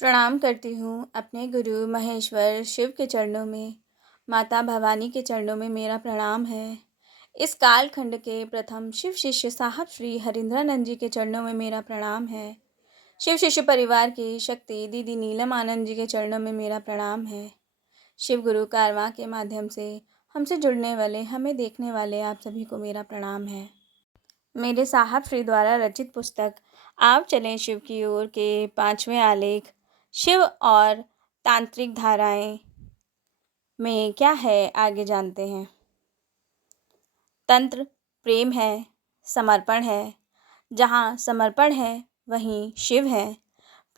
प्रणाम करती हूँ अपने गुरु महेश्वर शिव के चरणों में। माता भवानी के चरणों में मेरा प्रणाम है। इस कालखंड के प्रथम शिव शिष्य साहब श्री हरिंद्रानंद जी के चरणों में मेरा प्रणाम है। शिव शिष्य परिवार की शक्ति दीदी नीलम आनंद जी के चरणों में मेरा प्रणाम है। शिव गुरु कारवां के माध्यम से हमसे जुड़ने वाले, हमें देखने वाले आप सभी को मेरा प्रणाम है। मेरे साहब श्री द्वारा रचित पुस्तक आप चलें शिव की ओर के 5वें आलेख शिव और तांत्रिक धाराएं में क्या है, आगे जानते हैं। तंत्र प्रेम है, समर्पण है। जहाँ समर्पण है वहीं शिव है।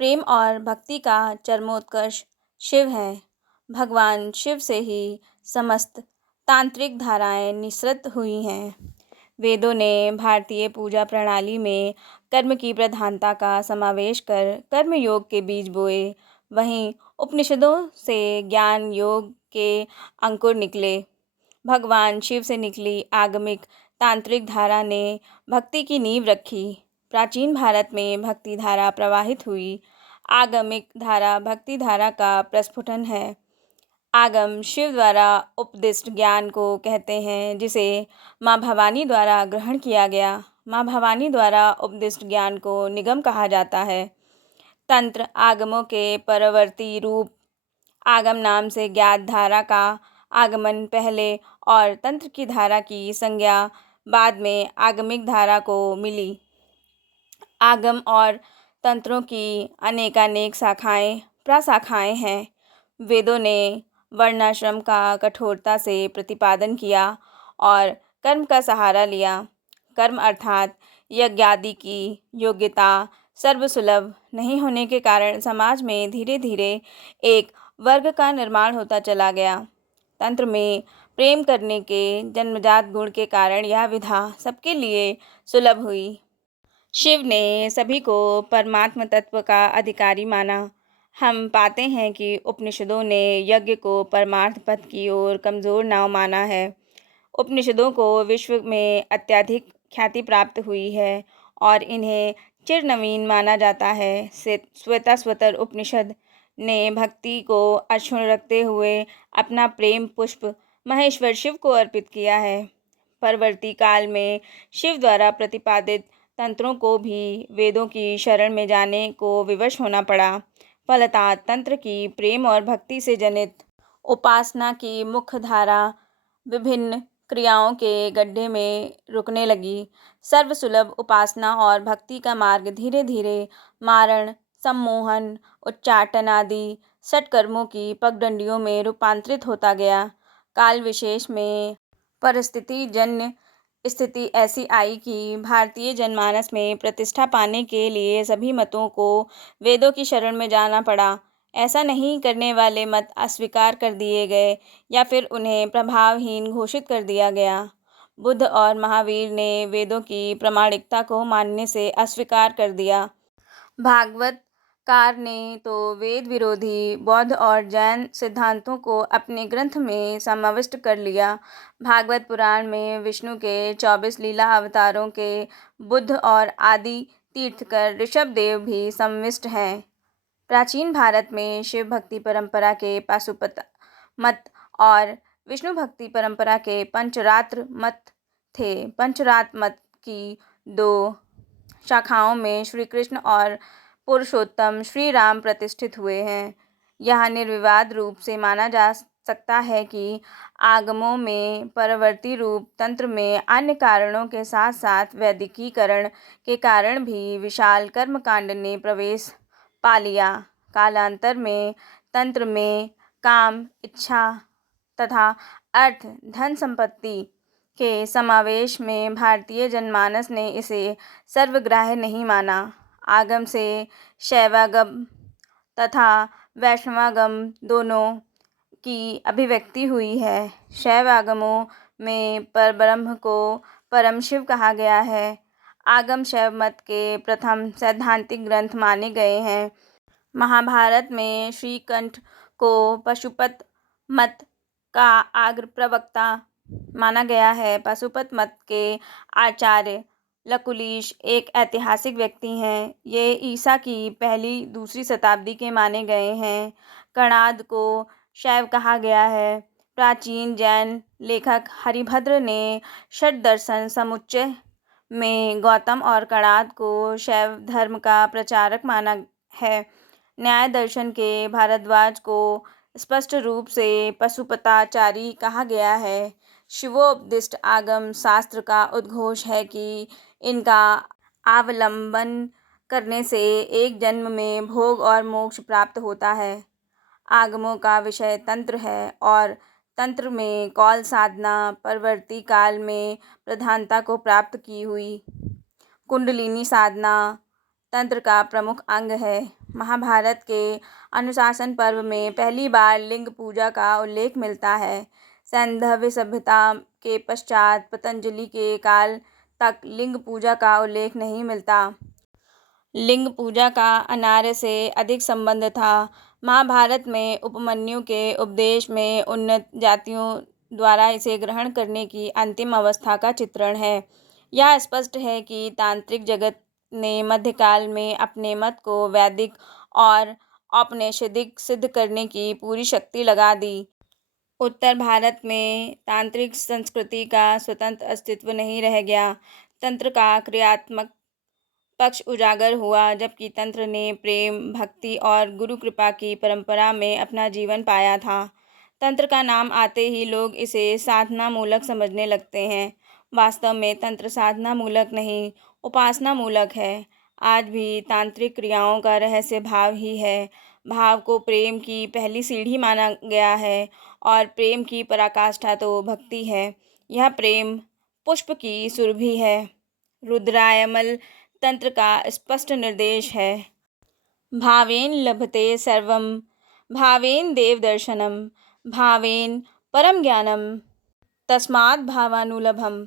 प्रेम और भक्ति का चरमोत्कर्ष शिव है। भगवान शिव से ही समस्त तांत्रिक धाराएं निःसृत हुई हैं। वेदों ने भारतीय पूजा प्रणाली में कर्म की प्रधानता का समावेश कर कर्म योग के बीज बोए। वहीं उपनिषदों से ज्ञान योग के अंकुर निकले। भगवान शिव से निकली आगमिक तांत्रिक धारा ने भक्ति की नींव रखी। प्राचीन भारत में भक्ति धारा प्रवाहित हुई। आगमिक धारा भक्ति धारा का प्रस्फुटन है। आगम शिव द्वारा उपदिष्ट ज्ञान को कहते हैं, जिसे माँ भवानी द्वारा ग्रहण किया गया। माँ भवानी द्वारा उपदिष्ट ज्ञान को निगम कहा जाता है। तंत्र आगमों के परवर्ती रूप। आगम नाम से ज्ञात धारा का आगमन पहले और तंत्र की धारा की संज्ञा बाद में आगमिक धारा को मिली। आगम और तंत्रों की अनेकानेक शाखाएं प्रशाखाएं हैं। वेदों ने वर्णाश्रम का कठोरता से प्रतिपादन किया और कर्म का सहारा लिया। कर्म अर्थात यज्ञादि की योग्यता सर्वसुलभ नहीं होने के कारण समाज में धीरे धीरे एक वर्ग का निर्माण होता चला गया। तंत्र में प्रेम करने के जन्मजात गुण के कारण यह विधा सबके लिए सुलभ हुई। शिव ने सभी को परमात्म तत्व का अधिकारी माना। हम पाते हैं कि उपनिषदों ने यज्ञ को परमार्थ पथ की ओर कमजोर नाव माना है। उपनिषदों को विश्व में अत्यधिक ख्याति प्राप्त हुई है और इन्हें चिरनवीन माना जाता है। श्वेताश्वतर उपनिषद ने भक्ति को अक्षुण्ण रखते हुए अपना प्रेम पुष्प महेश्वर शिव को अर्पित किया है। परवर्ती काल में शिव द्वारा प्रतिपादित तंत्रों को भी वेदों की शरण में जाने को विवश होना पड़ा। फलतः तंत्र की प्रेम और भक्ति से जनित उपासना की मुख्य धारा विभिन्न क्रियाओं के गड्ढे में रुकने लगी। सर्वसुलभ उपासना और भक्ति का मार्ग धीरे धीरे मारण, सम्मोहन, उच्चाटन आदि षटकर्मों की पगडंडियों में रूपांतरित होता गया। काल विशेष में परिस्थिति जन्य स्थिति ऐसी आई कि भारतीय जनमानस में प्रतिष्ठा पाने के लिए सभी मतों को वेदों की शरण में जाना पड़ा। ऐसा नहीं करने वाले मत अस्वीकार कर दिए गए या फिर उन्हें प्रभावहीन घोषित कर दिया गया। बुद्ध और महावीर ने वेदों की प्रामाणिकता को मानने से अस्वीकार कर दिया। भागवतकार ने तो वेद विरोधी बौद्ध और जैन सिद्धांतों को अपने ग्रंथ में समाविष्ट कर लिया। भागवत पुराण में विष्णु के 24 लीला अवतारों के बुद्ध और आदि तीर्थकर ऋषभदेव भी समाविष्ट हैं। प्राचीन भारत में शिव भक्ति परंपरा के पाशुपत मत और विष्णु भक्ति परंपरा के पंचरात्र मत थे। पंचरात्र मत की दो शाखाओं में श्री कृष्ण और पुरुषोत्तम श्री राम प्रतिष्ठित हुए हैं। यह निर्विवाद रूप से माना जा सकता है कि आगमों में परवर्ती रूप तंत्र में अन्य कारणों के साथ साथ वैदिकीकरण के कारण भी विशाल कर्मकांड ने प्रवेश पा लिया। कालांतर में तंत्र में काम, इच्छा तथा अर्थ, धन संपत्ति के समावेश में भारतीय जनमानस ने इसे सर्वग्राह्य नहीं माना। आगम से शैवागम तथा वैष्णवागम दोनों की अभिव्यक्ति हुई है। शैवागमों में परब्रह्म को परम शिव कहा गया है। आगम शैव मत के प्रथम सैद्धांतिक ग्रंथ माने गए हैं। महाभारत में श्रीकंठ को पशुपत मत का अग्र प्रवक्ता माना गया है। पशुपत मत के आचार्य लकुलिश एक ऐतिहासिक व्यक्ति हैं। ये ईसा की पहली दूसरी शताब्दी के माने गए हैं। कणाद को शैव कहा गया है। प्राचीन जैन लेखक हरिभद्र ने षट्दर्शन समुच्चय में गौतम और कणाद को शैव धर्म का प्रचारक माना है। न्याय दर्शन के भारद्वाज को स्पष्ट रूप से पशुपताचारी कहा गया है। शिवोपदिष्ट आगम शास्त्र का उद्घोष है कि इनका अवलंबन करने से एक जन्म में भोग और मोक्ष प्राप्त होता है। आगमों का विषय तंत्र है और तंत्र में कौल साधना परवर्ती काल में प्रधानता को प्राप्त की हुई। कुंडलिनी साधना तंत्र का प्रमुख अंग है। महाभारत के अनुशासन पर्व में पहली बार लिंग पूजा का उल्लेख मिलता है। सैंधव सभ्यता के पश्चात पतंजलि के काल तक लिंग पूजा का उल्लेख नहीं मिलता। लिंग पूजा का अनार्य से अधिक संबंध था। महाभारत में उपमन्यु के उपदेश में उन्नत जातियों द्वारा इसे ग्रहण करने की अंतिम अवस्था का चित्रण है। यह स्पष्ट है कि तांत्रिक जगत ने मध्यकाल में अपने मत को वैदिक और औपनिषदिक सिद्ध करने की पूरी शक्ति लगा दी। उत्तर भारत में तांत्रिक संस्कृति का स्वतंत्र अस्तित्व नहीं रह गया। तंत्र का क्रियात्मक पक्ष उजागर हुआ, जबकि तंत्र ने प्रेम, भक्ति और गुरु कृपा की परंपरा में अपना जीवन पाया था। तंत्र का नाम आते ही लोग इसे साधना मूलक समझने लगते हैं। वास्तव में तंत्र साधना मूलक नहीं, उपासना मूलक है। आज भी तांत्रिक क्रियाओं का रहस्य भाव ही है। भाव को प्रेम की पहली सीढ़ी माना गया है और प्रेम की पराकाष्ठा तो भक्ति है। यह प्रेम पुष्प की सुरभि है। रुद्रायमल तंत्र का स्पष्ट निर्देश है। भावेन लभते सर्वम, भावेन देवदर्शनम, भावेन परम ज्ञानम, तस्मात् भावानुलभम।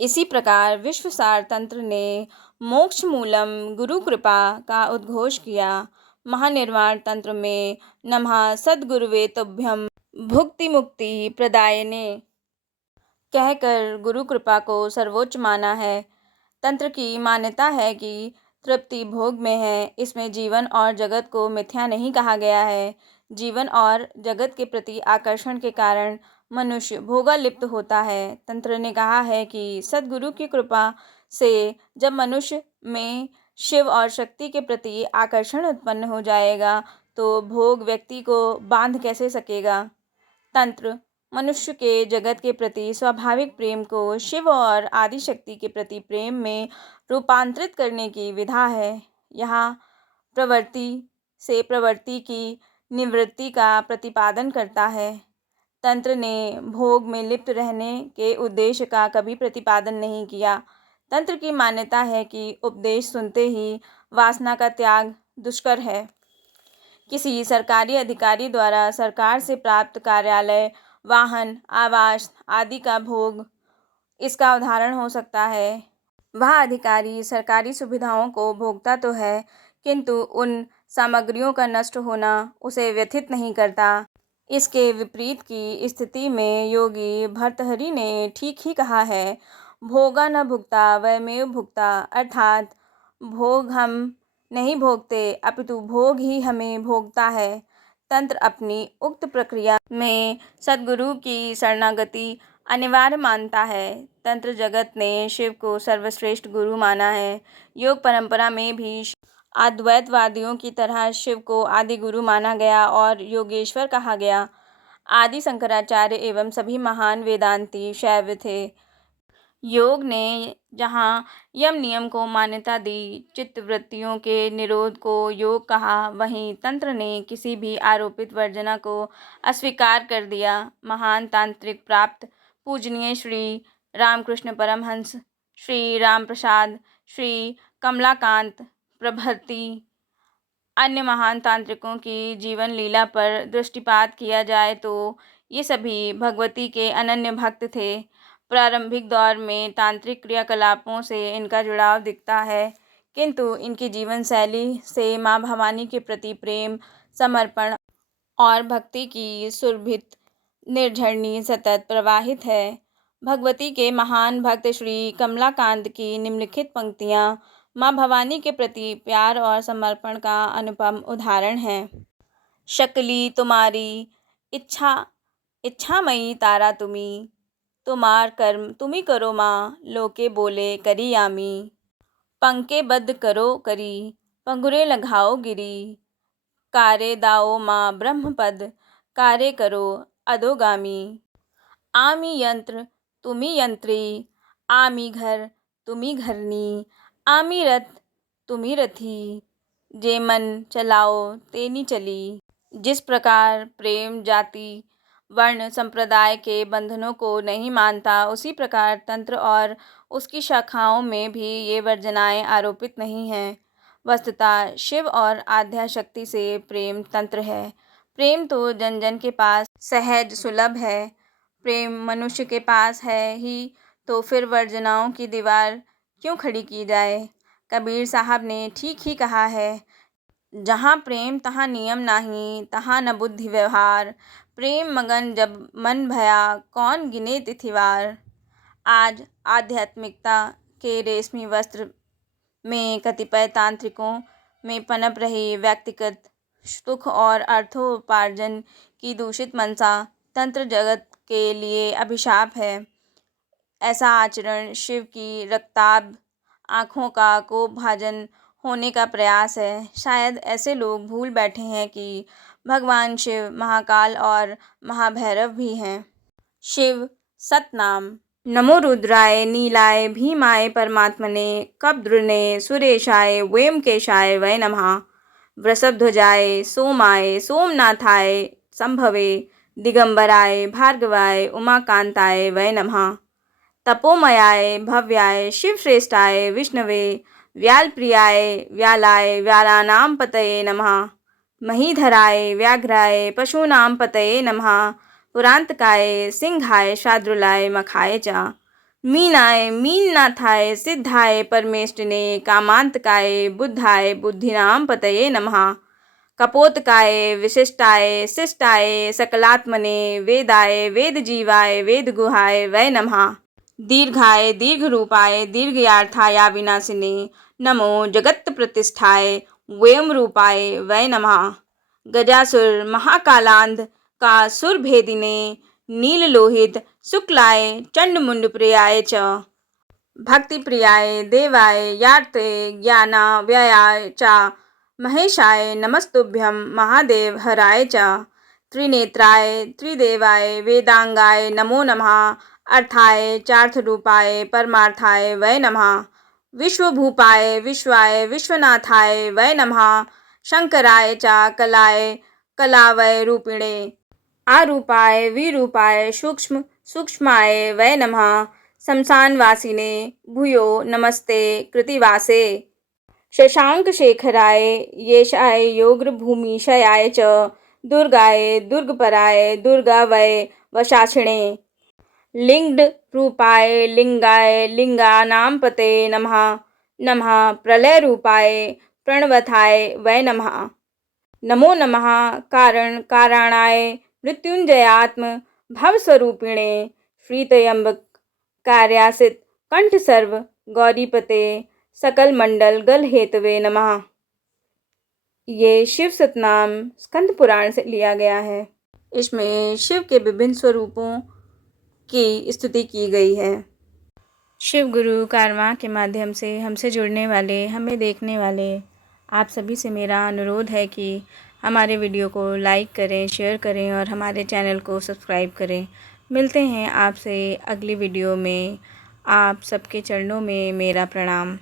इसी प्रकार विश्वसार तंत्र ने मोक्ष मूलम गुरु कृपा का उद्घोष किया। महानिर्वाण तंत्र में नमः सद्गुरुवे तुभ्यम भुक्ति मुक्ति प्रदायिने कहकर गुरु कृपा को सर्वोच्च माना है। तंत्र की मान्यता है कि तृप्ति भोग में है। इसमें जीवन और जगत को मिथ्या नहीं कहा गया है। जीवन और जगत के प्रति आकर्षण के कारण मनुष्य भोगालिप्त होता है। तंत्र ने कहा है कि सद्गुरु की कृपा से जब मनुष्य में शिव और शक्ति के प्रति आकर्षण उत्पन्न हो जाएगा तो भोग व्यक्ति को बांध कैसे सकेगा। तंत्र मनुष्य के जगत के प्रति स्वाभाविक प्रेम को शिव और आदि शक्ति के प्रति प्रेम में रूपांतरित करने की विधा है। यहाँ प्रवृत्ति से प्रवृत्ति की निवृत्ति का प्रतिपादन करता है। तंत्र ने भोग में लिप्त रहने के उद्देश्य का कभी प्रतिपादन नहीं किया। तंत्र की मान्यता है कि उपदेश सुनते ही वासना का त्याग दुष्कर है। किसी सरकारी अधिकारी द्वारा सरकार से प्राप्त कार्यालय, वाहन, आवास आदि का भोग इसका उदाहरण हो सकता है। वह अधिकारी सरकारी सुविधाओं को भोगता तो है, किंतु उन सामग्रियों का नष्ट होना उसे व्यथित नहीं करता। इसके विपरीत की स्थिति में योगी भर्तृहरि ने ठीक ही कहा है, भोगा न भुक्ता वयमेव भुक्ता, अर्थात भोग हम नहीं भोगते अपितु भोग ही हमें भोगता है। तंत्र अपनी उक्त प्रक्रिया में सद्गुरु की शरणागति अनिवार्य मानता है। तंत्र जगत ने शिव को सर्वश्रेष्ठ गुरु माना है। योग परंपरा में भी अद्वैतवादियों की तरह शिव को आदि गुरु माना गया और योगेश्वर कहा गया। आदि शंकराचार्य एवं सभी महान वेदांती शैव थे। योग ने जहाँ यम नियम को मान्यता दी, चित्तवृत्तियों के निरोध को योग कहा, वहीं तंत्र ने किसी भी आरोपित वर्जना को अस्वीकार कर दिया। महान तांत्रिक प्राप्त पूजनीय श्री रामकृष्ण परमहंस, श्री राम प्रसाद, श्री कमलाकांत प्रभृति अन्य महान तांत्रिकों की जीवन लीला पर दृष्टिपात किया जाए तो ये सभी भगवती के अनन्य भक्त थे। प्रारंभिक दौर में तांत्रिक क्रियाकलापों से इनका जुड़ाव दिखता है, किंतु इनकी जीवन शैली से माँ भवानी के प्रति प्रेम, समर्पण और भक्ति की सुरभित निर्झरणी सतत प्रवाहित है। भगवती के महान भक्त श्री कमलाकांत की निम्नलिखित पंक्तियाँ माँ भवानी के प्रति प्यार और समर्पण का अनुपम उदाहरण है। शकली तुम्हारी इच्छा इच्छामयी तारा तुम्हार कर्म तुम्ही करो माँ, लोके बोले करी यामी। पंके बद्ध करो करी, पंगुरे लगाओ गिरी, कारे दाओ माँ ब्रह्मपद, कारे करो अधोगामी। आमी यंत्र तुम्ही यंत्री, आमी घर तुम्ही घरनी, आमी रथ तुम्ही रथी, जे मन चलाओ तेनी चली। जिस प्रकार प्रेम जाति वर्ण संप्रदाय के बंधनों को नहीं मानता, उसी प्रकार तंत्र और उसकी शाखाओं में भी ये वर्जनाएं आरोपित नहीं हैं। वस्तुतः शिव और आद्या शक्ति से प्रेम तंत्र है। प्रेम तो जन जन के पास सहज सुलभ है। प्रेम मनुष्य के पास है ही तो फिर वर्जनाओं की दीवार क्यों खड़ी की जाए। कबीर साहब ने ठीक ही कहा है, जहाँ प्रेम तहाँ नियम नाही, तहाँ न बुद्धि व्यवहार। प्रेम मगन जब मन भया, कौन गिने तिथिवार। आज आध्यात्मिकता के रेशमी वस्त्र में कतिपय तांत्रिकों में पनप रही व्यक्तिगत सुख और अर्थोपार्जन की दूषित मनसा तंत्र जगत के लिए अभिशाप है। ऐसा आचरण शिव की रक्ताभ आँखों का कोपभाजन होने का प्रयास है। शायद ऐसे लोग भूल बैठे हैं कि भगवान शिव महाकाल और महाभैरव भी हैं। शिव सतनाम। नमो रुद्राय नीलाय भीमाय परमात्मने कपद्रुने सुरेशाय वेमकेशाय वै नमः। वृषभध्वजाय सोमाय सोमनाथाय संभवे दिगंबराय भार्गवाय उमाकांताय वै नमः। तपोमयाय भव्याय शिवश्रेष्ठाय विष्णवे व्यालप्रियाय व्यालाय व्यालानां पतये नमः। महीधराय व्याघ्राय पशूनां पतये नमः। पुरांतकाय सिंहाय शार्दूलाय मखाय च। मीनाय मीननाथाय सिद्धाय परमेष्टिने कामांतकाय बुद्धाय बुद्धीनां पतये नमः। कपोतकाय विशिष्टाय शिष्टाय सकलात्मने वेदाय वेदजीवाय वेदगुहाय वै नमः। दीर्घाय दीर्घरूपाय दीर्घयार्थाय विनाशिने नमो जगत्प्रतिष्ठाय वयम्रूपाय वै नमः। गजासुर महाकालांध का सुरभेदिने नीललोहित शुक्लाय चंडमुंडप्रियाय च। भक्तिप्रियाय देवाय यार्ते ज्ञानाव्ययाय च। महेशाय नमस्तुभ्यं महादेव हराय च। त्रिनेत्राय त्रिदेवाय वेदांगाय नमो नमः। अर्थाय चार्थरूपाय परमार्थाय वै नमः। विश्वभूपाय विश्वाय विश्वनाथाय वै नमः। शंकराय च कलाय कलावय रूपिणे। आरूपाय विरूपाय सूक्ष्म सूक्ष्माय वै नमः। शमशानवासिने भूयो नमस्ते कृतिवासे। शशांकशेखराय येशाय योगभूमिशयाय च। दुर्गाय दुर्गपराय दुर्गा वै वशाक्षिणे। लिंगड रूपाय लिंगाय लिंगानां पतये नमः। नमः प्रलय रूपाय प्रणवथाय वै नमः। नमो नमः कारण काराणाय मृत्युंजयात्म भवस्वरूपिणे। श्रीत्रयंबक कार्यासित कंठ सर्व गौरीपते सकल मंडल गल हेतवे नमः। ये शिव सतनाम स्कंद पुराण से लिया गया है। इसमें शिव के विभिन्न स्वरूपों की स्तुति की गई है। शिव गुरु कारवां के माध्यम से हमसे जुड़ने वाले, हमें देखने वाले आप सभी से मेरा अनुरोध है कि हमारे वीडियो को लाइक करें, शेयर करें और हमारे चैनल को सब्सक्राइब करें। मिलते हैं आपसे अगली वीडियो में। आप सबके चरणों में मेरा प्रणाम।